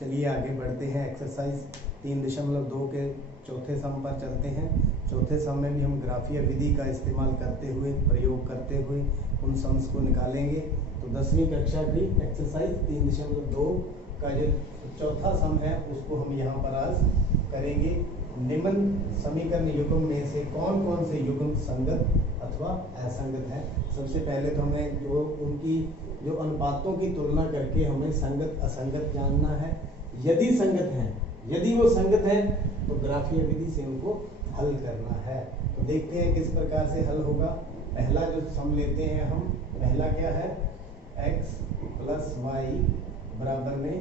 चलिए आगे बढ़ते हैं। एक्सरसाइज 3.2 के चौथे सम पर चलते हैं। चौथे सम में भी हम ग्राफीय विधि का इस्तेमाल करते हुए, प्रयोग करते हुए उन सम्स को निकालेंगे। तो 10वीं कक्षा की एक्सरसाइज 3.2 का जो चौथा सम है उसको हम यहाँ पर आज करेंगे। निम्न समीकरण युग्म में से कौन कौन से युग्म संगत अथवा असंगत है। सबसे पहले तो हमें जो उनकी जो अनुपातों की तुलना करके हमें संगत असंगत जानना है। यदि संगत है, यदि वो संगत है तो ग्राफीय विधि से उनको हल करना है। तो देखते हैं किस प्रकार से हल होगा। पहला जो सम लेते हैं हम, पहला क्या है, x + y बराबर में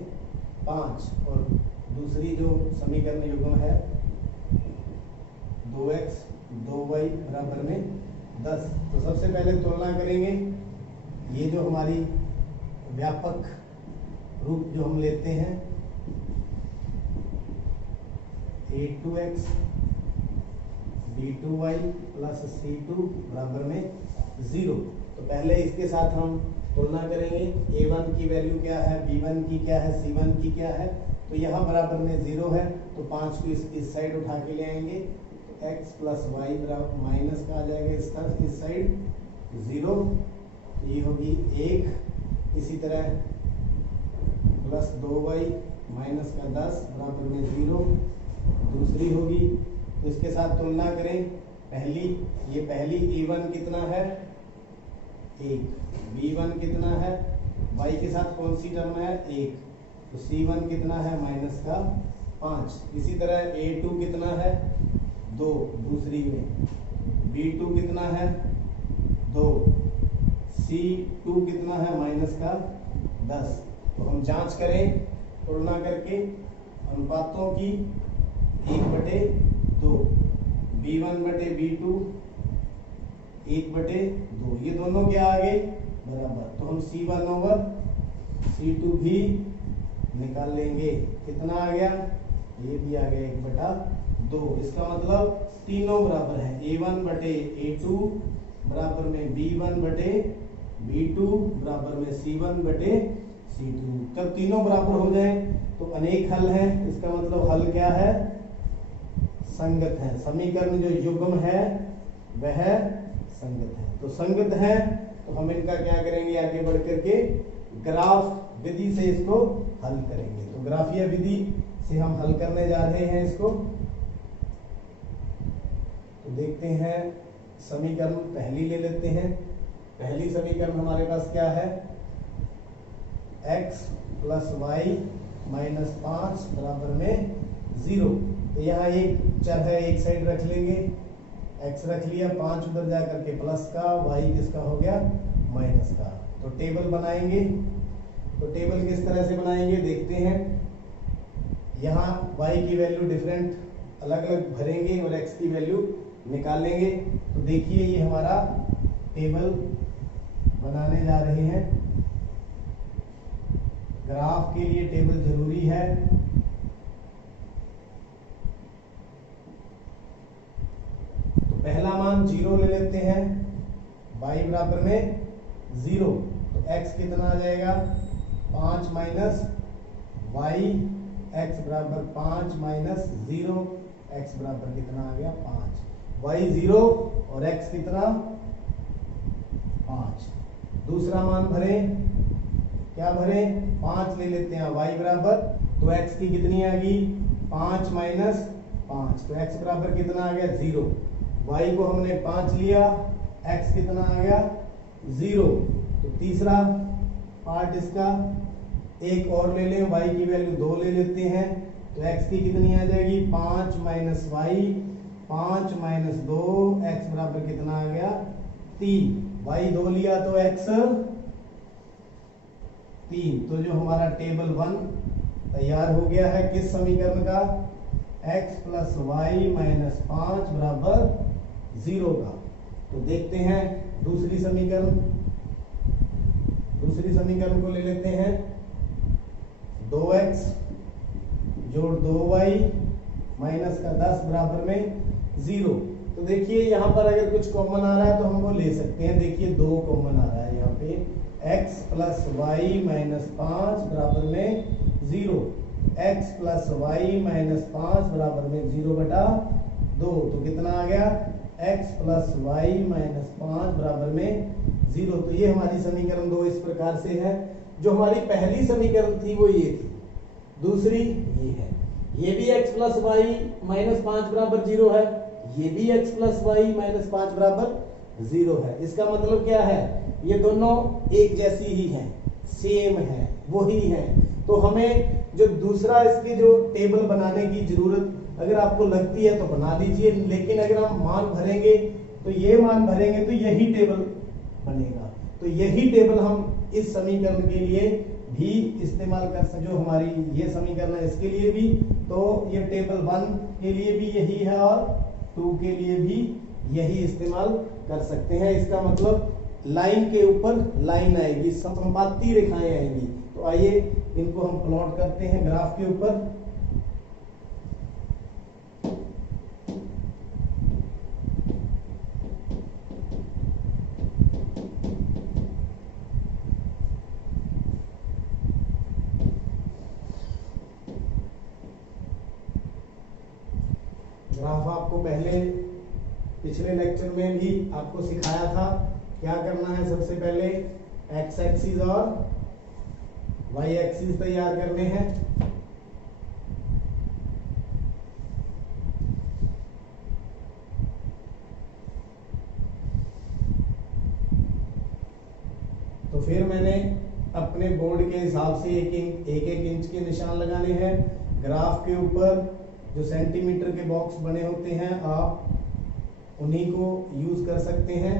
5 और दूसरी जो समीकरण युग्म है 2x 2y बराबर में 10। तो सबसे पहले तुलना करेंगे। ये जो हमारी व्यापक रूप जो हम लेते हैं a2x b2y + c2 बराबर में 0। तो पहले इसके साथ हम तुलना करेंगे। a1 की वैल्यू क्या है, b1 की क्या है, c1 की क्या है। तो यहाँ बराबर में 0 है तो 5 को इस साइड उठा के ले आएंगे। तो x + y बराबर माइनस का आ जाएगा इस साइड 0। ये होगी 1। इसी तरह + 2y माइनस का 10 बराबर में 0 दूसरी होगी। तो इसके साथ तुलना करें। पहली a1 कितना है 1, b1 कितना है, y के साथ कौन सी टर्म है 1, तो c1 कितना है माइनस का 5। इसी तरह a2 कितना है 2 दूसरी में, b2 कितना है 2, c2 कितना है माइनस का 10। तो हम जांच करें तुलना करके अनुपातों की 1/2, b1/b2 1/2, ये दोनों क्या आ गए बराबर। तो हम c1/c2 भी निकाल लेंगे। कितना आ गया, ये भी आ गया 1/2। इसका मतलब तीनों बराबर है। a1/a2 बराबर में b1/b2 बराबर में c1/c2। जब तीनों बराबर हो जाए तो अनेक हल है। इसका मतलब हल क्या है, संगत है। समीकरण जो युग्म है वह संगत है। तो संगत है तो हम इनका क्या करेंगे, आगे बढ़ करके ग्राफ विधि से इसको हल करेंगे। तो ग्राफीय विधि से हम हल करने जा रहे हैं इसको। तो देखते हैं समीकरण पहली ले लेते हैं। पहली समीकरण हमारे पास क्या है, x + y - 5 बराबर में 0। तो यहाँ एक चर है, एक साइड रख लेंगे, x रख लिया, 5 उधर जा करके प्लस का, y किसका हो गया माइनस का। तो टेबल बनाएंगे। तो टेबल किस तरह से बनाएंगे देखते हैं। यहाँ y की वैल्यू डिफरेंट अलग अलग भरेंगे और x की वैल्यू निकालेंगे। तो देखिए ये हमारा टेबल बनाने जा रहे हैं। ग्राफ के लिए टेबल जरूरी है। तो पहला मान 0 ले लेते हैं, y बराबर में 0। तो x कितना आ जाएगा 5 माइनस y, x बराबर 5 माइनस 0, x बराबर कितना आ गया 5, y 0 और x कितना 5। दूसरा मान भरें, क्या भरें 5 ले लेते हैं, y बराबर, तो x की कितनी आ गई 5 माइनस 5, तो x बराबर कितना आ गया 0। y को हमने 5 लिया, x कितना आ गया 0। तो तीसरा पार्ट इसका एक और ले लें, y की वैल्यू 2 ले लेते हैं। तो x की कितनी आ जाएगी 5 माइनस y, 5 माइनस 2, x बराबर कितना आ गया 3। y 2 लिया तो x 3। तो जो हमारा टेबल 1 तैयार हो गया है किस समीकरण का, x + y - 5 बराबर 0 का। तो देखते हैं दूसरी समीकरण को ले लेते हैं। 2x जोड़ 2y माइनस का 10 बराबर में 0। तो देखिए यहाँ पर अगर कुछ कॉमन आ रहा है तो हम वो ले सकते हैं। देखिए 2 कॉमन आ रहा है यहाँ पे, x + y - 5 बराबर में 0। x प्लस वाई माइनस 5 बराबर में 0/2। तो कितना आ गया, x प्लस वाई माइनस 5 बराबर में 0। तो ये हमारी समीकरण 2 इस प्रकार से है। जो हमारी पहली समीकरण थी वो ये थी, दूसरी ये है। ये भी x प्लस वाई माइनस 5 बराबर 0 है, ये भी x प्लस वाई माइनस 5 बराबर 0 है। इसका मतलब क्या है, ये दोनों एक जैसी ही हैं, सेम है, वही है। तो हमें जो दूसरा इसकी जो टेबल बनाने की जरूरत अगर आपको लगती है तो बना दीजिए, लेकिन अगर हम मान भरेंगे तो ये मान भरेंगे तो यही टेबल बनेगा। तो यही टेबल हम इस समीकरण के लिए भी इस्तेमाल कर सकते, जो हमारी ये समीकरण है इसके लिए भी। तो ये टेबल 1 के लिए भी यही है और 2 के लिए भी यही इस्तेमाल कर सकते हैं। इसका मतलब लाइन के ऊपर लाइन आएगी, समपाती रेखाएं आएंगी। तो आइए इनको हम प्लॉट करते हैं ग्राफ के ऊपर। ग्राफ आपको पहले पिछले लेक्चर में भी आपको सिखाया था। क्या करना है, सबसे पहले एक्स एक्सिस और वाई एक्सिस तैयार करने हैं। तो फिर मैंने अपने बोर्ड के हिसाब से एक एक इंच के निशान लगाने हैं। ग्राफ के ऊपर जो सेंटीमीटर के बॉक्स बने होते हैं आप उन्हीं को यूज कर सकते हैं।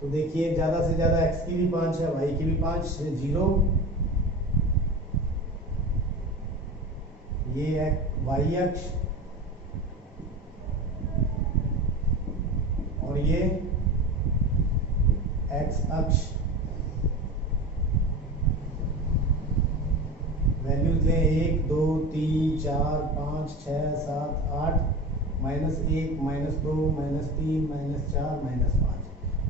तो देखिए ज्यादा से ज्यादा x की भी 5 है, y की भी 5, 0। ये y अक्ष और ये x अक्ष। वैल्यूज लें 1 2 3 4 5 6 7 8, -1 -2 -3 -4 -5,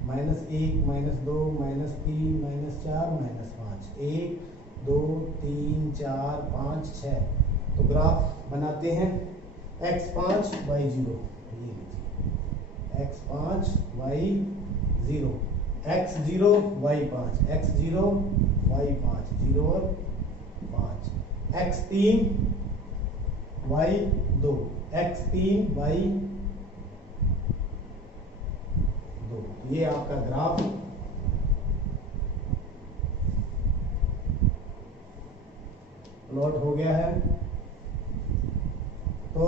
-1 -2 -3 -4 -5, 1 2 3 4 5 6। तो ग्राफ बनाते हैं x5 y0, x5 y0, x0 y5, x0 y5, 0 और 5, x3 y2, x3 y2। ये आपका ग्राफ प्लॉट हो गया है। तो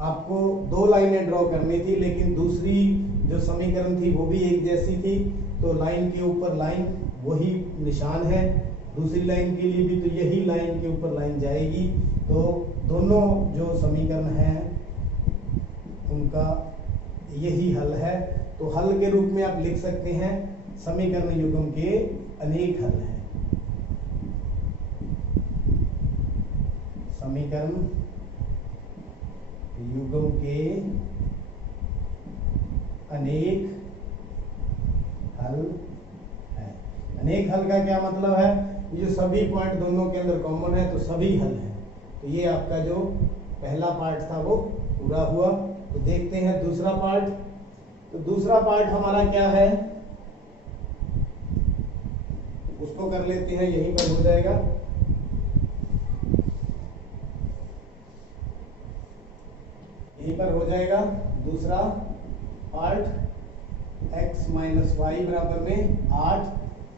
आपको 2 लाइनें ड्रॉ करनी थी, लेकिन दूसरी जो समीकरण थी वो भी एक जैसी थी। तो लाइन के ऊपर लाइन वही निशान है, दूसरी लाइन के लिए भी तो यही लाइन के ऊपर लाइन जाएगी। तो दोनों जो समीकरण हैं उनका यही हल है। तो हल के रूप में आप लिख सकते हैं समीकरण युग्म के अनेक हल हैं। समीकरण युग्म के अनेक हल है। अनेक हल का क्या मतलब है, ये सभी पॉइंट दोनों के अंदर कॉमन है तो सभी हल हैं। तो ये आपका जो पहला पार्ट था वो पूरा हुआ। तो देखते हैं दूसरा पार्ट। तो दूसरा पार्ट हमारा क्या है, उसको कर लेते हैं, यहीं पर हो जाएगा। यहीं पर हो जाएगा दूसरा पार्ट। x माइनस वाई बराबर में 8,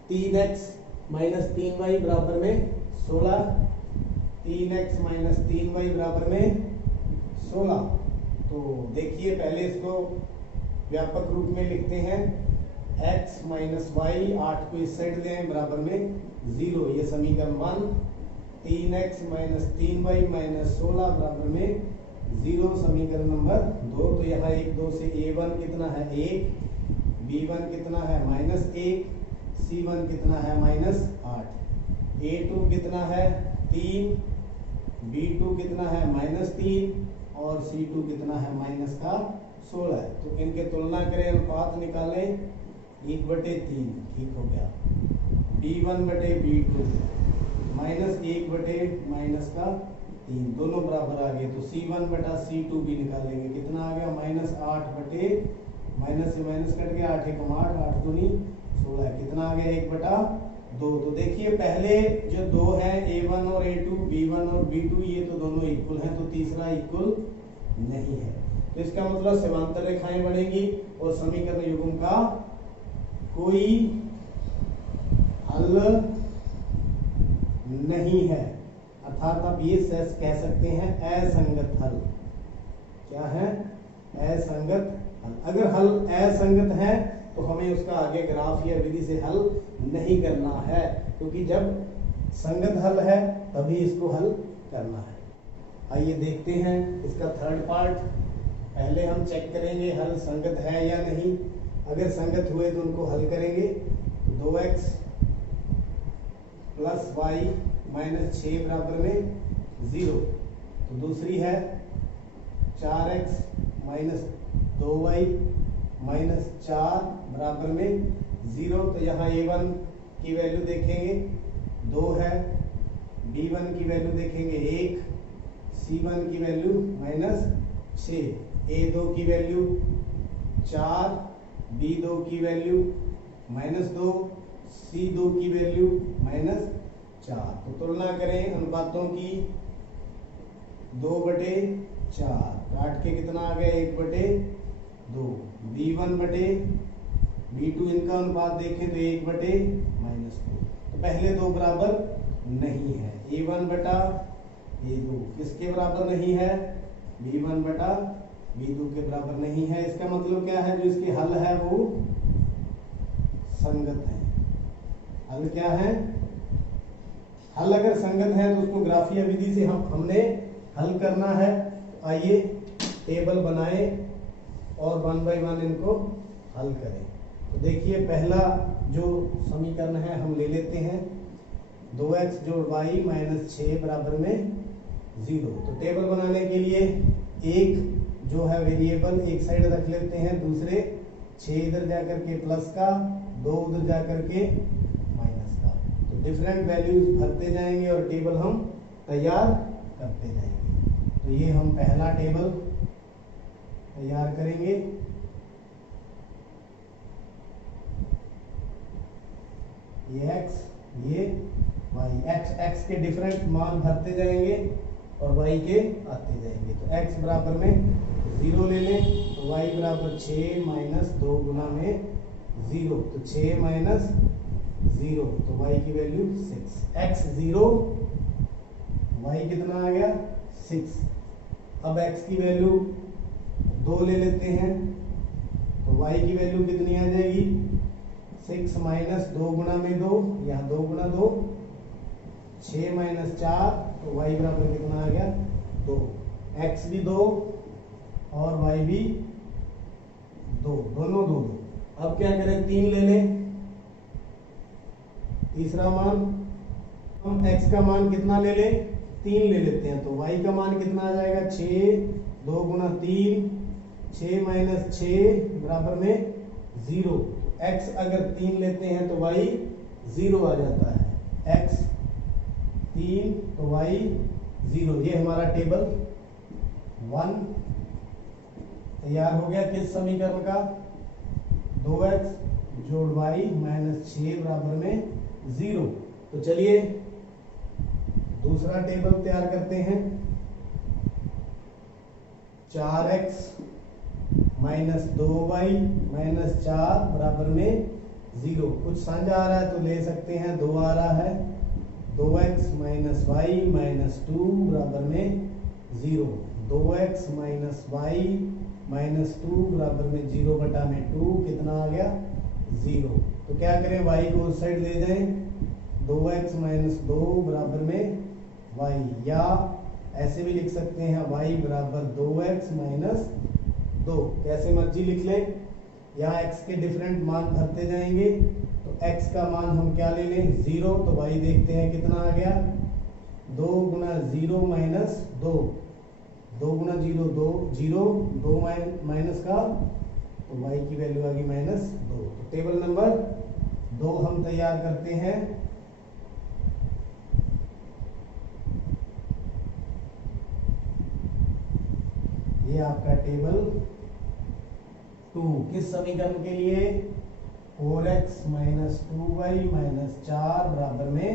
3x माइनस 3y बराबर में 16, 3x माइनस 3y बराबर में 16। तो देखिए पहले इसको व्यापक रूप में लिखते हैं। x माइनस वाई, 8 को इस साइड ले आए, बराबर में 0। ये समीकरण 1। 3x माइनस 3y माइनस 16 बराबर में 0, समीकरण नंबर 2। तो यहाँ 1 2 से a1 कितना है 1, b1 कितना है -1, c1 कितना है -8, a2 कितना है 3, B2 कितना है -3 और C2 कितना है -16 है। तो इनके तुलना करें, अनुपात निकालें, 1/3 ठीक हो गया। B1/B2 -1/-3 दोनों बराबर आ गए। तो C1/C2 भी निकालेंगे, कितना आ गया -8 माइनस से माइनस कट गया, 8 एकम 8, 8 दूनी 16, कितना आ गया 1/2। तो देखिए पहले जो दो है A1 और A2, B1 और B2, ये तो दोनों इक्वल हैं, तो तीसरा इक्वल नहीं है। तो इसका मतलब समांतर रेखाएं बढ़ेंगी और समीकरण युग्म का कोई हल नहीं है, अर्थात आप ये कह सकते हैं असंगत हल। क्या है? असंगत हल। अगर हल असंगत है तो हमें उसका आगे ग्राफ या विधि से हल नहीं करना है, क्योंकि जब संगत हल है तभी इसको हल करना है। आइए देखते हैं इसका थर्ड पार्ट। पहले हम चेक करेंगे हल संगत है या नहीं। अगर संगत हुए तो उनको हल करेंगे। तो 2x + y - 6 बराबर में 0। तो दूसरी है 4x - 2y - 4 बराबर में 0। तो यहाँ A1 की वैल्यू देखेंगे 2 है, B1 की वैल्यू देखेंगे 1, C1 की वैल्यू -6, A2 की वैल्यू 4, B2 की वैल्यू -2, C2 की वैल्यू -4। तो तुलना करें अनुपातों की, 2/4 काट के कितना आ गया 1/2। B1/B2 इनका अनुपात देखें तो 1/-2। तो पहले दो बराबर नहीं है। A1/A2 किसके बराबर नहीं है? B1/B2 के बराबर नहीं है। इसका मतलब क्या है? जो इसके हल है वो संगत है। हल क्या है? हल अगर संगत है तो उसको ग्राफीय विधि से हमने हल करना है। तो आइए टेबल बनाएं और 1 बाय 1 इनको हल करें। तो देखिए पहला जो समीकरण है हम ले लेते हैं, 2x + y - 6 बराबर में 0। तो टेबल बनाने के लिए एक जो है वेरिएबल एक साइड रख लेते हैं, दूसरे 6 इधर जाकर के प्लस का, 2 उधर जाकर के माइनस का। तो डिफरेंट वैल्यूज भरते जाएंगे और टेबल हम तैयार करते जाएंगे। तो ये हम पहला टेबल तैयार करेंगे। ये x, ये y, x के डिफरेंट मान भरते जाएंगे और y के आते जाएंगे। तो x बराबर में 0 ले लें, तो y बराबर 6 - 2 गुना में 0, तो 6 - 0, तो y की वैल्यू 6। x 0, y कितना आ गया 6। अब x की वैल्यू 2 ले लेते हैं, तो y की वैल्यू कितनी आ जाएगी 6 - 2 गुना में 2, यहाँ 2 गुना 2, 6 - 4, तो y बराबर कितना आ गया 2। x भी 2 और y भी 2, दोनों 2 2। अब क्या करें, 3 ले लें। तीसरा मान, हम x का मान कितना ले लें 3 ले लेते हैं, तो y का मान कितना आ जाएगा 6, 2 गुना 3, 6 - 6 बराबर में 0। x अगर 3 लेते हैं तो y 0 आ जाता है। x 3 तो y 0। ये हमारा टेबल 1 तैयार हो गया। किस समीकरण का? 2x + y - 6 बराबर में 0। तो चलिए दूसरा टेबल तैयार करते हैं। 4x - 2y - 4 बराबर में 0। कुछ साझा आ रहा है तो ले सकते हैं, 2 आ रहा है। 2x - y - 2 बराबर में 0। 2x - y - 2 बराबर में 0/2 कितना आ गया 0। तो क्या करें, y को उस साइड ले जाएं, 2x - 2 बराबर में y, या ऐसे भी लिख सकते हैं y बराबर 2x - 2, कैसे मर्जी लिख लें। यहाँ x के डिफरेंट मान भरते जाएंगे। तो x का मान हम क्या ले लें 0, तो y देखते हैं कितना आ गया 2 गुना 0 माइनस 2, 2 गुना 0 2, 0 2 माइनस का, तो y की वैल्यू आ गई -2। तो टेबल नंबर 2 हम तैयार करते हैं। ये आपका टेबल 2 किस समीकरण के लिए? 4x माइनस 2y माइनस 4 बराबर में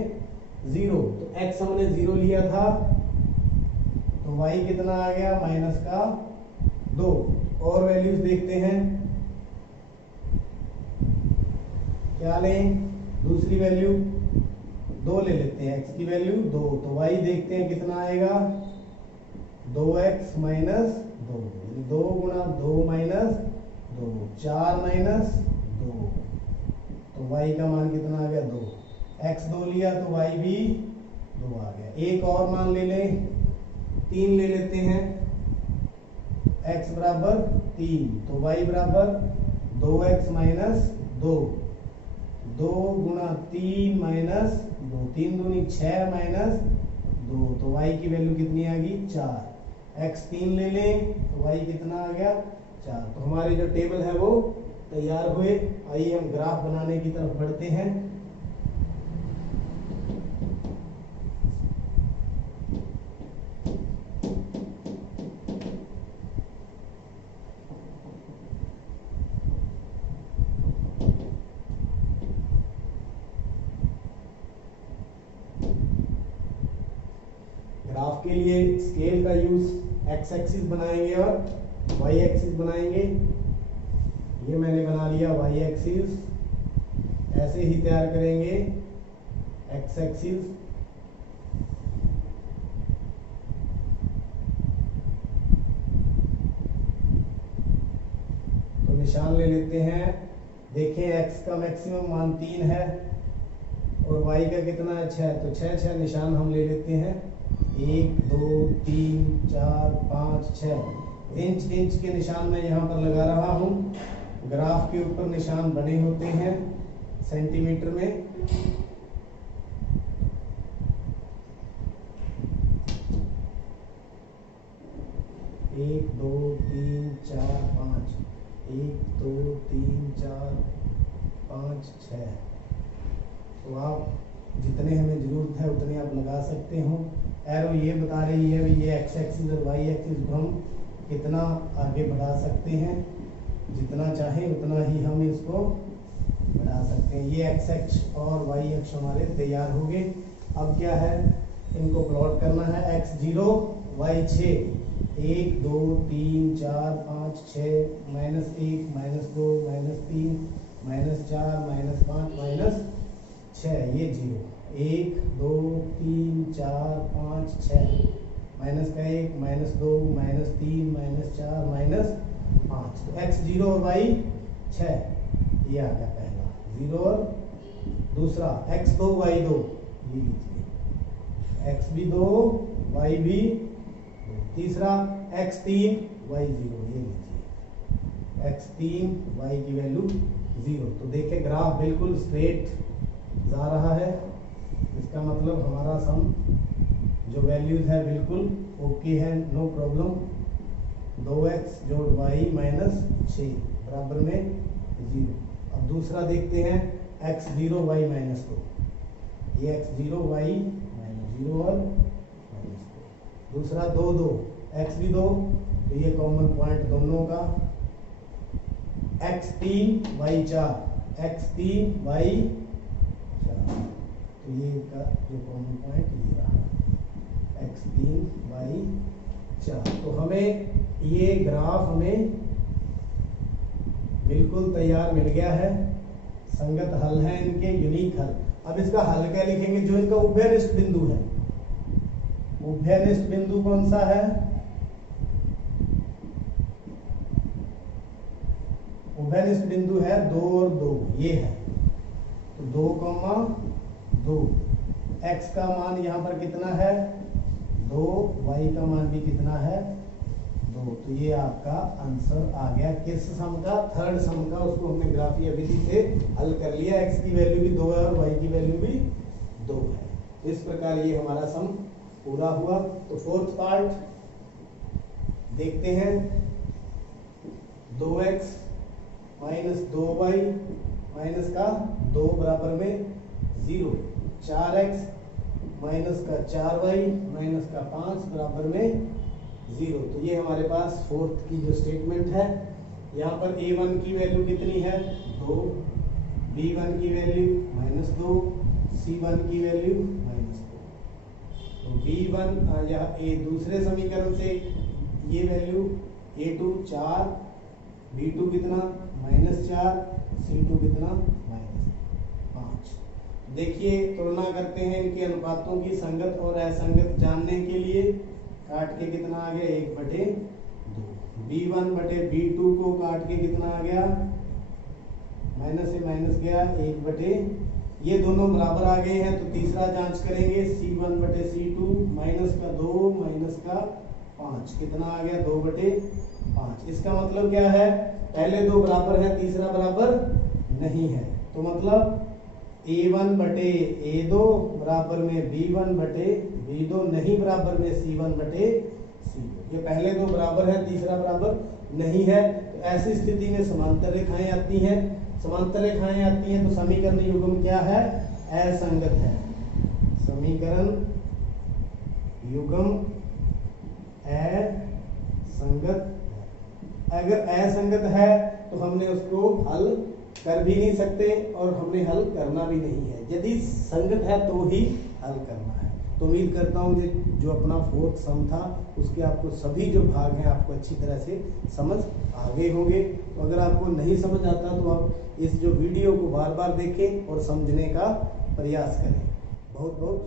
0। तो x हमने 0 लिया था, तो y कितना आ गया? माइनस का 2। और वैल्यूज देखते हैं, क्या लें? दूसरी वैल्यू 2 ले लेते हैं, x की वैल्यू 2। तो y देखते हैं कितना आएगा? 2x माइनस 2, 2 गुना 2 माइनस 2, 4 माइनस 2, तो y का मान कितना आ गया? 2। x 2 लिया तो y भी 2 आ गया। एक और मान ले लें, 3 ले लेते हैं, x बराबर 3, तो y बराबर 2x माइनस 2, 2 गुना 3 माइनस 2, 3 दूनी 6 माइनस 2, तो y की वैल्यू कितनी आ गई? 4। x 3 ले लें तो y कितना आ गया? 4। तो हमारे जो टेबल है वो तैयार हुए। आइए हम ग्राफ बनाने की तरफ बढ़ते हैं। ग्राफ के लिए स्केल का यूज एक्स एक्सिस बनाएंगे और वाई एक्सिस बनाएंगे। ये मैंने बना लिया वाई एक्सिस, ऐसे ही तैयार करेंगे एक्स एक्सिस। तो निशान ले लेते हैं। देखें x का मैक्सिमम मान 3 है और y का कितना है? 6। तो 6 निशान हम ले लेते हैं। 1 2 3 4 5 6 इंच के निशान मैं यहाँ पर लगा रहा हूँ। ग्राफ के ऊपर निशान बने होते हैं सेंटीमीटर में। एक 2 3 4 5, 1 2 3 4 5 6। तो आप जितने हमें जरूरत है उतने आप लगा सकते हो। एरो ये बता रही है भी ये एक्स एक्सिस और वाई एक्सिस को हम कितना आगे बढ़ा सकते हैं। जितना चाहे उतना ही हम इसको बढ़ा सकते हैं। ये एक्स अक्ष और वाई अक्ष हमारे तैयार हो गए। अब क्या है? इनको प्लॉट करना है। x0 y6, 1 2 3 4 5 6 -1 -2 -3 -4 -5 -6, ये 0 1 2 3 4 5 6 माइनस का 1 -2 -3 -4 -5। तो x0 और y 6, ये आ गया पहला 0। और दूसरा x2 y2, ये लीजिए x भी 2 y भी 2। तीसरा x3 y0, ये लीजिए x3 y की वैल्यू 0। तो देखिए ग्राफ बिल्कुल स्ट्रेट जा रहा है। इसका मतलब हमारा सम जो वैल्यूज है बिल्कुल ओके है, नो प्रॉब्लम। 2x जोड़ y -6 बराबर में 0। अब दूसरा देखते हैं x0 y -2, ये x0 y -0 और -2। दूसरा 2 2 x भी 2, तो ये कॉमन पॉइंट दोनों का। x3 y 4, x3 y 4, तो ये का जो कॉमन पॉइंट ये रहा x3 y 4। तो हमें ये ग्राफ हमें बिल्कुल तैयार मिल गया है। संगत हल है इनके, यूनिक हल। अब इसका हल क्या लिखेंगे? जो इनका उभयनिष्ठ बिंदु है, उभयनिष्ठ बिंदु कौन सा है? उभयनिष्ठ बिंदु है 2 और 2, ये है। तो 2, 2 x का मान यहाँ पर कितना है? 2, y का मान भी कितना है? 2। तो ये आपका आंसर आ गया किस सम का? थर्ड सम का। उसको हमने ग्राफीय विधि से हल कर लिया। x की वैल्यू भी 2 है और y की वैल्यू भी 2 है। इस प्रकार ये हमारा सम पूरा हुआ। तो फोर्थ पार्ट देखते हैं। 2x माइनस 2y माइनस का 2 बराबर में 0, 4x माइनस का 4y माइनस का 5 बराबर में 0। तो ये हमारे पास फोर्थ की जो स्टेटमेंट है। यहाँ पर a1 की वैल्यू कितनी है 2, b1 की वैल्यू -2, c1 की वैल्यू -2। तो b1 या a दूसरे समीकरण से ये वैल्यू a2 4, b2 कितना -4, c2 कितना -5। देखिए तुलना करते हैं इनके अनुपातों की, संगत और असंगत जानने के लिए। काट के कितना आ गया 1/2। b1 बटे b2 को काट के कितना आ गया, माइनस से माइनस गया 1/, ये दोनों बराबर आ गए हैं। तो तीसरा जांच करेंगे c1 बटे c2 माइनस का 2 माइनस का 5 कितना आ गया 2/5। इसका मतलब क्या है, पहले दो बराबर है, तीसरा बराबर नहीं है। तो मतलब a1 बटे a2 बराबर में b1 बटे b2 नहीं बराबर में c1 बटे c2। ये पहले दो बराबर है, तीसरा बराबर नहीं है। तो ऐसी स्थिति में समांतर रेखाएं आती हैं। समांतर रेखाएं आती हैं तो समीकरण युग्म क्या है, असंगत है। समीकरण युग्म असंगत। अगर असंगत है तो हमने उसको हल कर भी नहीं सकते और हमने हल करना भी नहीं है। यदि संगत है तो ही हल करना है। तो उम्मीद करता हूँ कि जो अपना फोर्थ सम था उसके आपको सभी जो भाग हैं आपको अच्छी तरह से समझ आ गए होंगे। तो अगर आपको नहीं समझ आता तो आप इस जो वीडियो को बार बार देखें और समझने का प्रयास करें। बहुत बहुत